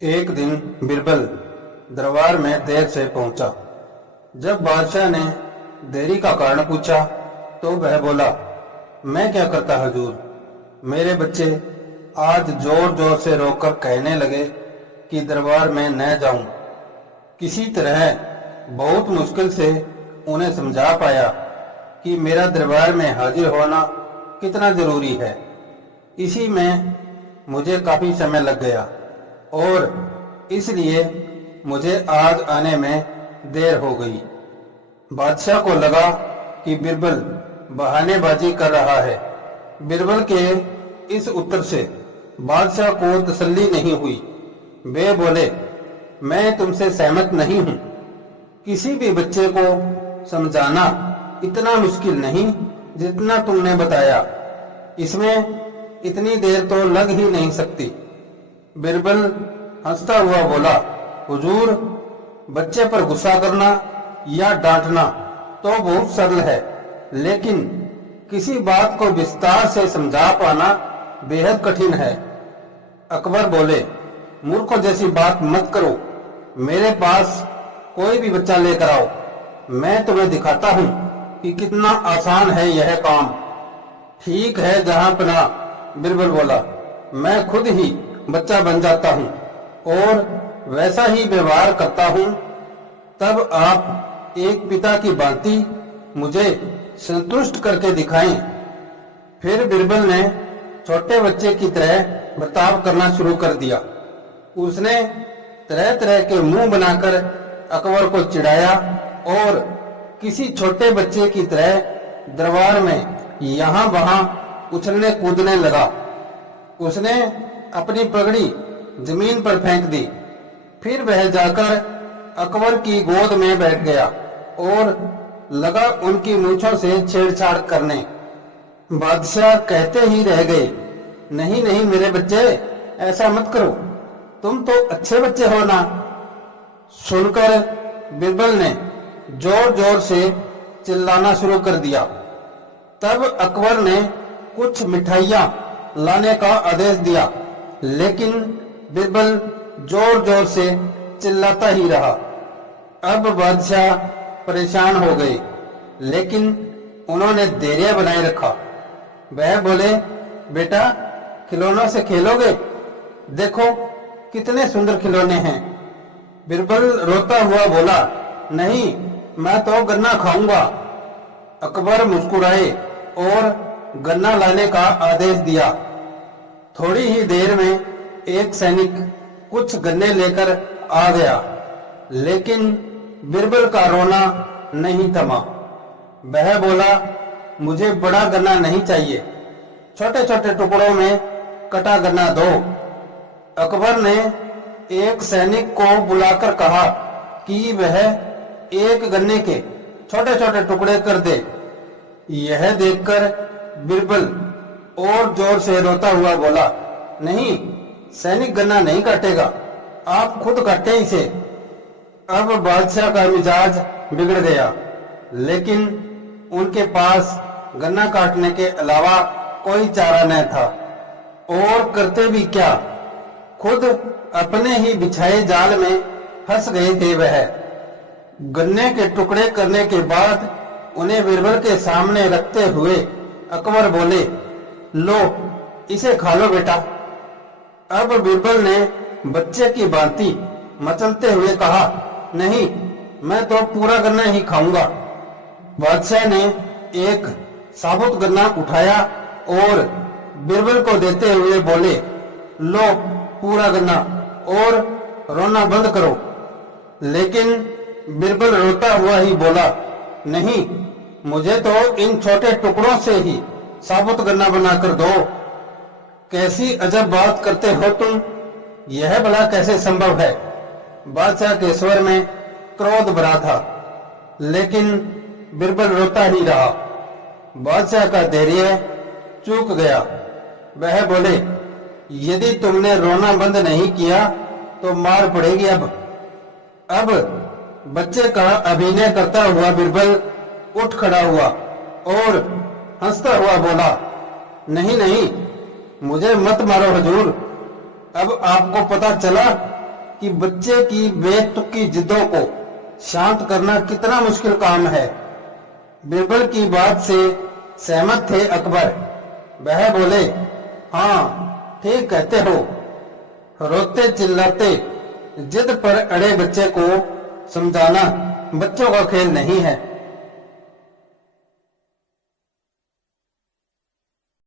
एक दिन बिरबल दरबार में देर से पहुंचा। जब बादशाह ने देरी का कारण पूछा तो वह बोला, मैं क्या करता हुजूर। मेरे बच्चे आज जोर जोर से रोकर कहने लगे कि दरबार में न जाऊं। किसी तरह बहुत मुश्किल से उन्हें समझा पाया कि मेरा दरबार में हाजिर होना कितना जरूरी है। इसी में मुझे काफी समय लग गया और इसलिए मुझे आज आने में देर हो गई। बादशाह को लगा कि बिरबल बहानेबाजी कर रहा है। बिरबल के इस उत्तर से बादशाह को तसल्ली नहीं हुई। वे बोले, मैं तुमसे सहमत नहीं हूं। किसी भी बच्चे को समझाना इतना मुश्किल नहीं जितना तुमने बताया। इसमें इतनी देर तो लग ही नहीं सकती। बिरबल हंसता हुआ बोला, हुजूर, बच्चे पर गुस्सा करना या डांटना तो बहुत सरल है, लेकिन किसी बात को विस्तार से समझा पाना बेहद कठिन है। अकबर बोले, मूर्खों जैसी बात मत करो। मेरे पास कोई भी बच्चा लेकर आओ, मैं तुम्हें दिखाता हूं कि कितना आसान है यह काम। ठीक है जहां पना, बिरबल बोला, मैं खुद ही बच्चा बन जाता हूं और वैसा ही व्यवहार करता हूं। तब आप एक पिता की भांति मुझे संतुष्ट करके दिखाएं। फिर बिरबल ने छोटे बच्चे की तरह बर्ताव करना शुरू कर दिया। उसने तरह तरह के मुंह बनाकर अकबर को चिढ़ाया और किसी छोटे बच्चे की तरह दरबार में यहाँ वहां उछलने कूदने लगा। उसने अपनी पगड़ी जमीन पर फेंक दी। फिर वह जाकर अकबर की गोद में बैठ गया और लगा उनकी मूंछों से छेड़छाड़ करने। बादशाह कहते ही रह गए, नहीं नहीं मेरे बच्चे, ऐसा मत करो, तुम तो अच्छे बच्चे हो ना। सुनकर बिरबल ने जोर जोर से चिल्लाना शुरू कर दिया। तब अकबर ने कुछ मिठाइयां लाने का आदेश दिया, लेकिन बिरबल जोर जोर से चिल्लाता ही रहा। अब बादशाह परेशान हो गए, लेकिन उन्होंने धैर्य बनाए रखा। वह बोले, बेटा, खिलौनों से खेलोगे? देखो कितने सुंदर खिलौने हैं। बिरबल रोता हुआ बोला, नहीं, मैं तो गन्ना खाऊंगा। अकबर मुस्कुराए और गन्ना लाने का आदेश दिया। थोड़ी ही देर में एक सैनिक कुछ गन्ने लेकर आ गया, लेकिन बिरबल का रोना नहीं थमा। वह बोला, मुझे बड़ा गन्ना नहीं चाहिए, छोटे छोटे टुकड़ों में कटा गन्ना दो। अकबर ने एक सैनिक को बुलाकर कहा कि वह एक गन्ने के छोटे छोटे टुकड़े कर दे। यह देखकर बिरबल और जोर से रोता हुआ बोला, नहीं, सैनिक गन्ना नहीं काटेगा, आप खुद काटे इसे। अब बादशाह का मिजाज बिगड़ गया, लेकिन उनके पास गन्ना काटने के अलावा कोई चारा न था। और करते भी क्या, खुद अपने ही बिछाए जाल में फंस गए थे। वह गन्ने के टुकड़े करने के बाद उन्हें बिरबल के सामने रखते हुए अकबर बोले, लो इसे खा लो बेटा। अब बिरबल ने बच्चे की भांति मचलते हुए कहा, नहीं, मैं तो पूरा गन्ना ही खाऊंगा। बादशाह ने एक साबुत गन्ना उठाया और बिरबल को देते हुए बोले, लो पूरा गन्ना और रोना बंद करो। लेकिन बिरबल रोता हुआ ही बोला, नहीं, मुझे तो इन छोटे टुकड़ों से ही साबुत गन्ना बनाकर दो। कैसी अजब बात करते हो तुम, यह भला कैसे संभव है। बादशाह के स्वर में क्रोध भरा था, लेकिन बिरबल रोता ही रहा। बादशाह का धैर्य चूक गया। वह बोले, यदि तुमने रोना बंद नहीं किया तो मार पड़ेगी। अब बच्चे का अभिनय करता हुआ बिरबल उठ खड़ा हुआ और हंसता हुआ बोला, नहीं नहीं, मुझे मत मारो हुजूर। अब आपको पता चला कि बच्चे की बेतुकी जिद्दों को शांत करना कितना मुश्किल काम है। बिरबल की बात से सहमत थे अकबर। वह बोले, हाँ ठीक कहते हो। रोते चिल्लाते जिद पर अड़े बच्चे को समझाना बच्चों का खेल नहीं है।